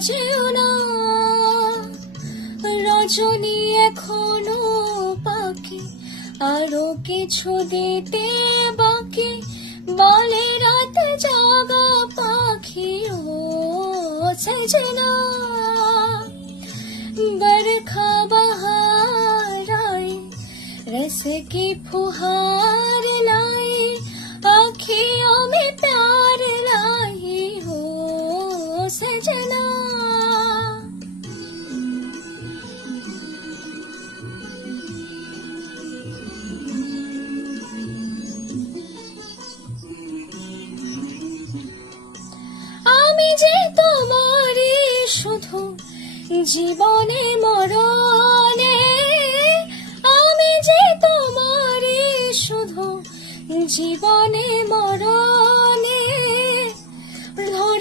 যেও না, রজনী এখনো বাকি, আরো কিছু দিতে বাকি, বলে রাত জাগা পাখি ও सजना। बरखा बहार आए, रस की फुहार लाई, आँखियों में प्यार लाई हो सजना। আমি যে তোমারই শুধু জীবনে মরণে, আমি যে তোমারই শুধু জীবনে মরণে।